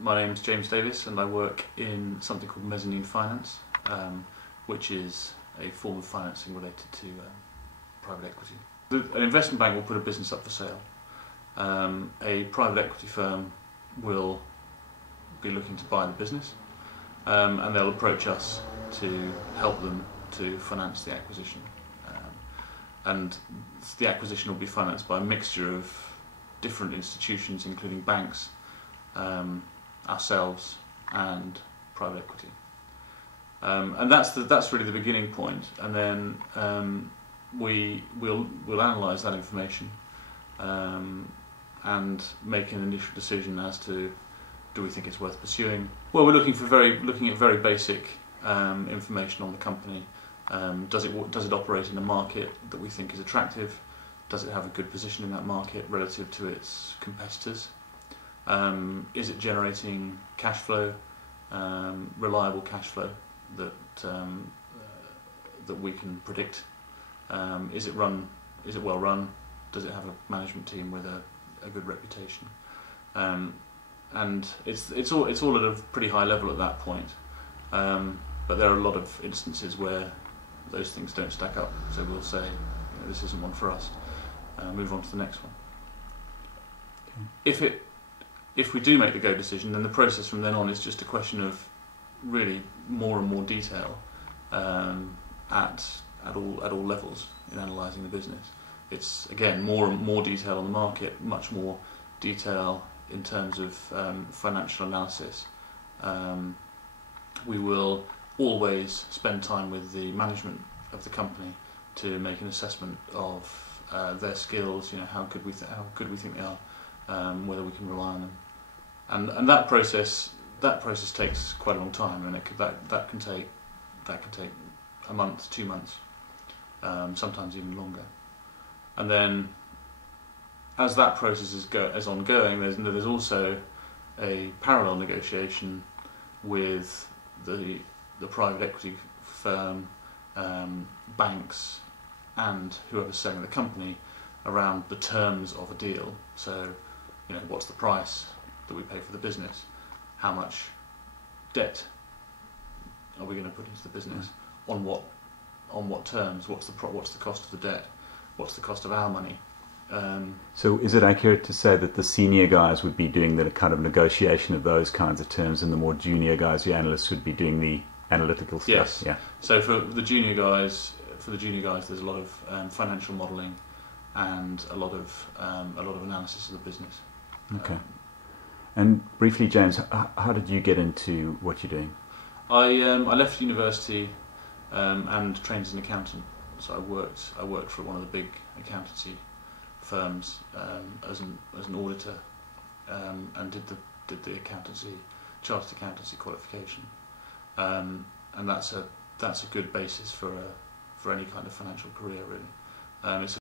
My name's James Davis and I work in something called Mezzanine finance, which is a form of financing related to private equity. An investment bank will put a business up for sale. A private equity firm will be looking to buy the business, and they'll approach us to help them to finance the acquisition. And the acquisition will be financed by a mixture of different institutions, including banks, ourselves, and private equity. And that's really the beginning point. And then we'll analyse that information and make an initial decision as to, do we think it's worth pursuing? Well, we're looking at very basic information on the company. Does it operate in a market that we think is attractive? Does it have a good position in that market relative to its competitors? Is it generating cash flow, reliable cash flow that we can predict? Is it well run? Does it have a management team with a good reputation? And it's all at a pretty high level at that point. But there are a lot of instances where those things don't stack up, so we'll say, this isn't one for us. Move on to the next one. Okay. If we do make the go decision, then the process from then on is just a question of really more and more detail at all levels in analysing the business. It's again more and more detail on the market, much more detail in terms of financial analysis. We will always spend time with the management of the company to make an assessment of their skills. How good we think they are, whether we can rely on them, and that process takes quite a long time, and that can take a month, 2 months, sometimes even longer. And then, as that process is ongoing, there's also a parallel negotiation with the private equity firm, banks, and whoever's selling the company around the terms of a deal. So, what's the price that we pay for the business? How much debt are we going to put into the business? On what terms? What's the cost of the debt? What's the cost of our money? So is it accurate to say that the senior guys would be doing the kind of negotiation of those kinds of terms, and the more junior guys, the analysts, would be doing the analytical stuff? Yes. Yeah. So for the junior guys, there's a lot of financial modelling and a lot of analysis of the business. Okay. And briefly, James, how did you get into what you're doing? I left university and trained as an accountant. So I worked for one of the big accountancy firms as an auditor, and did the chartered accountancy qualification, and that's a good basis for any kind of financial career, really. It's